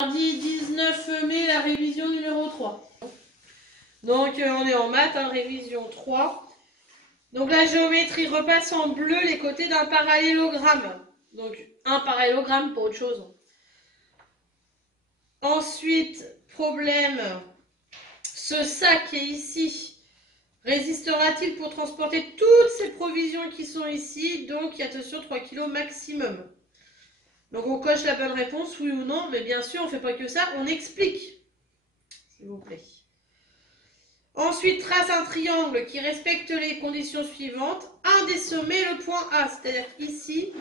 Mardi 19 mai, la révision numéro 3. Donc on est en maths, hein, révision 3. Donc la géométrie repasse en bleu les côtés d'un parallélogramme. Donc un parallélogramme pour autre chose. Ensuite, problème, ce sac qui est ici, résistera-t-il pour transporter toutes ces provisions qui sont ici? Donc attention, 3 kg maximum. Donc on coche la bonne réponse, oui ou non, mais bien sûr on ne fait pas que ça, on explique, s'il vous plaît. Ensuite, trace un triangle qui respecte les conditions suivantes. Un des sommets, le point A, c'est-à-dire ici,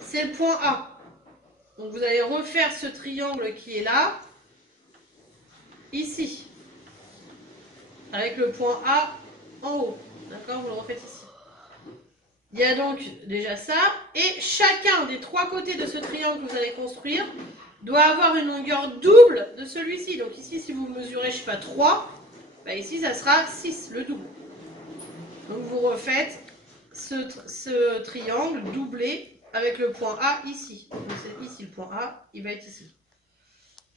c'est le point A. Donc vous allez refaire ce triangle qui est là, ici, avec le point A en haut. D'accord, vous le refaites ici. Il y a donc déjà ça, et chacun des trois côtés de ce triangle que vous allez construire doit avoir une longueur double de celui-ci. Donc ici, si vous mesurez, je ne sais pas, 3, bah ici, ça sera 6, le double. Donc vous refaites ce triangle doublé avec le point A ici. Donc c'est ici le point A, il va être ici.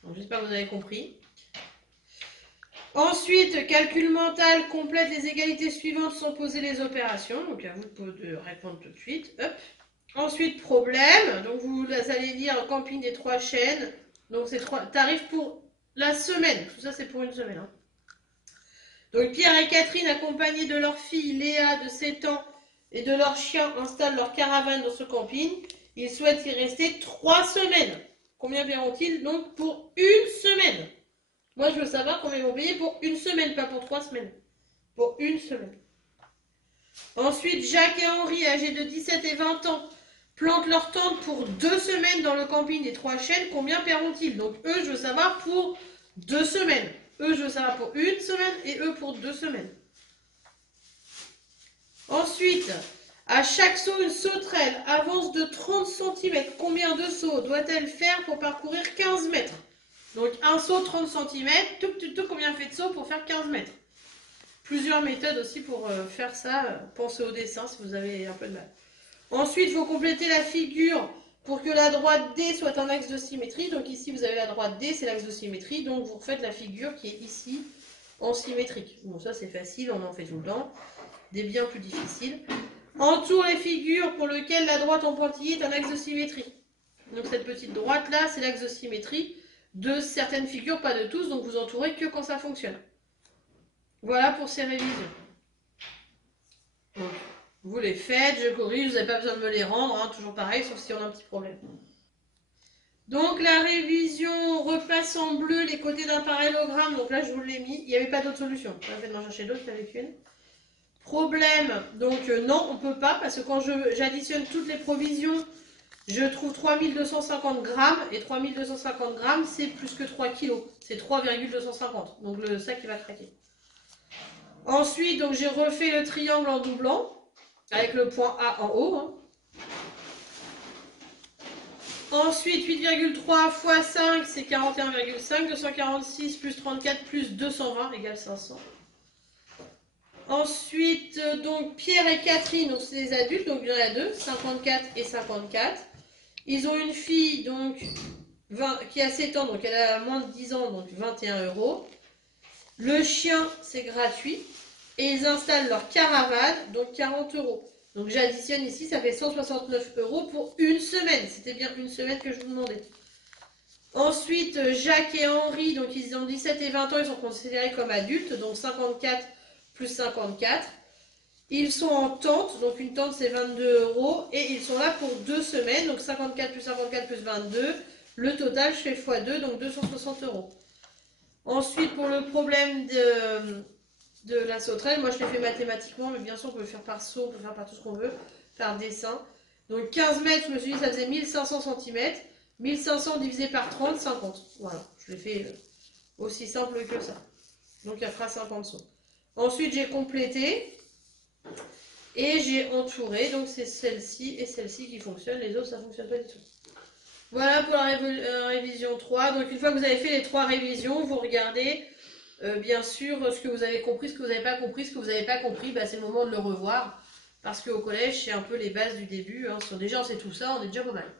Donc j'espère que vous avez compris. Ensuite, calcul mental, complète les égalités suivantes sans poser les opérations. Donc à vous de répondre tout de suite. Hop. Ensuite, problème. Donc vous allez lire camping des 3 chaînes. Donc c'est tarifs pour la semaine. Tout ça c'est pour une semaine. Hein. Donc Pierre et Catherine, accompagnés de leur fille Léa de 7 ans et de leur chien, installent leur caravane dans ce camping. Ils souhaitent y rester 3 semaines. Combien paieront-ils donc pour une semaine? Moi, je veux savoir combien ils vont payer pour une semaine, pas pour 3 semaines. Pour une semaine. Ensuite, Jacques et Henri, âgés de 17 et 20 ans, plantent leur tente pour 2 semaines dans le camping des 3 chaînes. Combien paieront-ils? Donc, eux, je veux savoir pour 2 semaines. Eux, je veux savoir pour une semaine et eux pour 2 semaines. Ensuite, à chaque saut, une sauterelle avance de 30 cm. Combien de sauts doit-elle faire pour parcourir 15 mètres? Donc un saut 30 cm, combien fait de sauts pour faire 15 mètres? Plusieurs méthodes aussi pour faire ça. Pensez au dessin si vous avez un peu de mal. Ensuite, il faut compléter la figure pour que la droite D soit un axe de symétrie. Donc ici, vous avez la droite D, c'est l'axe de symétrie. Donc vous refaites la figure qui est ici en symétrique. Bon, ça c'est facile, on en fait tout le temps. Des bien plus difficiles. Entoure les figures pour lesquelles la droite en pointillé est un axe de symétrie. Donc cette petite droite là, c'est l'axe de symétrie de certaines figures, pas de tous, donc vous entourez que quand ça fonctionne. Voilà pour ces révisions. Donc, vous les faites, je corrige, vous n'avez pas besoin de me les rendre, hein, toujours pareil, sauf si on a un petit problème. Donc la révision repasse en bleu les côtés d'un parallélogramme, donc là je vous l'ai mis, il n'y avait pas d'autre solution, pas fait de m'en chercher d'autres, il n'y en avait qu'une. Problème, donc non, on ne peut pas, parce que quand j'additionne toutes les provisions, je trouve 3250 grammes, et 3250 grammes, c'est plus que 3 kilos. C'est 3,250. Donc le sac, il va craquer. Ensuite, donc j'ai refait le triangle en doublant, avec le point A en haut. Hein. Ensuite, 8,3 x 5, c'est 41,5. 246 plus 34 plus 220 égale 500. Ensuite, donc Pierre et Catherine, donc c'est des adultes, donc il y en a deux, 54 et 54. Ils ont une fille donc qui a 7 ans, donc elle a moins de 10 ans, donc 21 €. Le chien, c'est gratuit. Et ils installent leur caravane, donc 40 €. Donc j'additionne ici, ça fait 169 € pour une semaine. C'était bien une semaine que je vous demandais. Ensuite, Jacques et Henri, donc ils ont 17 et 20 ans, ils sont considérés comme adultes, donc 54 plus 54. Ils sont en tente, donc une tente c'est 22 €, et ils sont là pour 2 semaines, donc 54 plus 22, le total je fais x2, donc 260 €. Ensuite pour le problème de la sauterelle, moi je l'ai fait mathématiquement, mais bien sûr on peut le faire par saut, on peut le faire par tout ce qu'on veut, par dessin. Donc 15 mètres, je me suis dit ça faisait 1500 cm, 1500 divisé par 30, 50. Voilà, je l'ai fait aussi simple que ça. Donc elle fera 50 sauts. Ensuite j'ai complété. Et j'ai entouré, donc c'est celle-ci et celle-ci qui fonctionnent, les autres ça ne fonctionne pas du tout. Voilà pour la révision 3. Donc une fois que vous avez fait les 3 révisions, vous regardez bien sûr ce que vous avez compris, ce que vous n'avez pas compris. Ce que vous n'avez pas compris, bah, c'est le moment de le revoir. Parce qu'au collège, c'est un peu les bases du début. Hein. Déjà on sait tout ça, on est déjà pas mal.